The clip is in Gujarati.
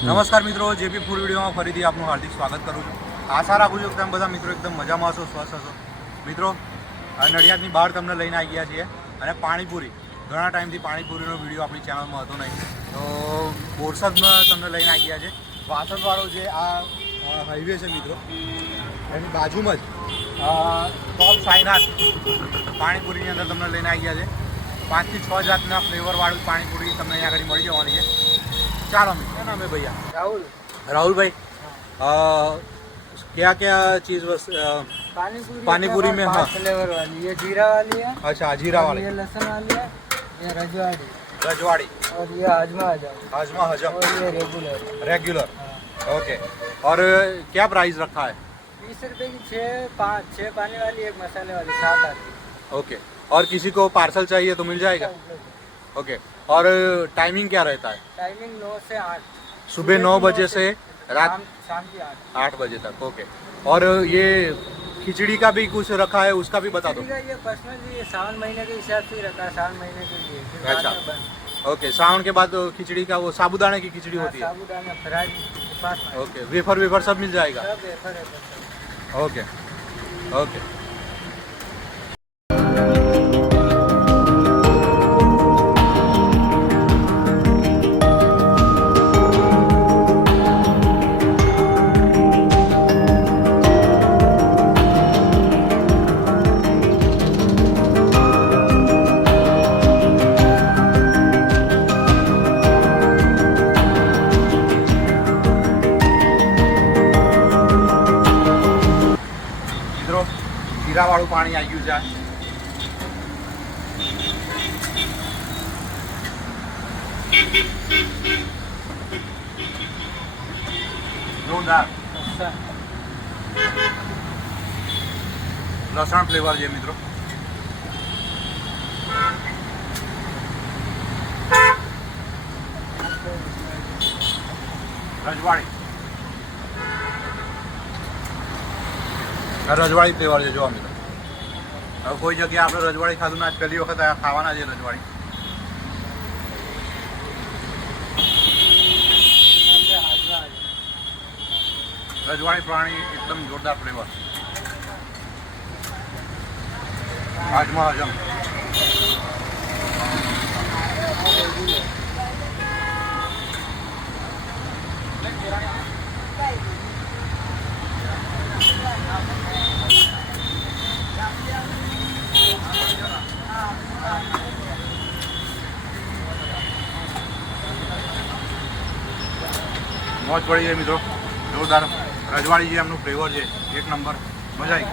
નમસ્કાર મિત્રો, જેપી ફૂડ વિડીયોમાં ફરીથી આપનું હાર્દિક સ્વાગત કરું છું. આશા રાખું છું કે તમે બધા મિત્રો એકદમ મજામાં હશો, સ્વસ્થ હશો. મિત્રો નડિયાદની બહાર તમને લઈને આવી ગયા છીએ અને પાણીપુરી. ઘણા ટાઈમથી પાણીપુરીનો વીડિયો આપણી ચેનલમાં હતો નહીં. તો બોરસદમાં તમને લઈને આવી ગયા છે. વાસણવાળો જે આ હાઈવે છે મિત્રો, એની બાજુમાં જ ટોપ સાઈનાથ પાણીપુરીની અંદર તમને લઈને આવી ગયા છે. પાંચથી છ જાતના ફ્લેવરવાળું પાણીપુરી તમને અહીંયા આગળ મળી જવાની છે. चार अमीर क्या नाम है भैया? राहुल। राहुल भाई। हाँ। क्या क्या चीज़ बस पानी पूरी में हाँ। फ्लेवर वाली। ये जीरा वाली है। अच्छा हाँ, जीरा वाली। ये लहसुन वाली है। ये रजवाड़ी। रजवाड़ी। और ये हजमा हजम हजमा हजम और ये रेगुलर रेगुलर हाँ। ओके। और क्या प्राइस रखा है? बीस रुपए की छः पाँच छः पानी वाली एक मसाले वाली सात आती ओके। और किसी को पार्सल चाहिए तो मिल जाएगा। ओके और टाइमिंग क्या रहता है? टाइमिंग नौ से आठ। सुबह नौ बजे से रात शाम की आठ। आठ बजे तक ओके। और ये खिचड़ी का भी कुछ रखा है उसका भी बता दो। ये पर्सनली ये सावन महीने के हिसाब से रखा है सावन महीने के लिए। अच्छा। ओके सावन के बाद खिचड़ी का वो साबुदाने की खिचड़ी हाँ, होती है। साबूदाना ओके वेफर वेफर सब मिल जाएगा। Okay okay. વાળું પાણી આવી ગયું છે. જોરદાર. લસણ ફ્લેવર છે મિત્રો. રજવાડી. રજવાડી ફ્લેવર છે, જોવા મિત્રો હવે કોઈ જગ્યાએ આપણે રજવાડી ખાધું ના પહેલી વખત ખાવાના છે રજવાડી. રજવાડી પ્રાણી એકદમ જોરદાર ફ્લેવર આજમાં હજમ. મોજ પડી જાય મિત્રો. જોરદાર રજવાડી જે એમનું ફ્લેવર છે. એક નંબર મજા આવી.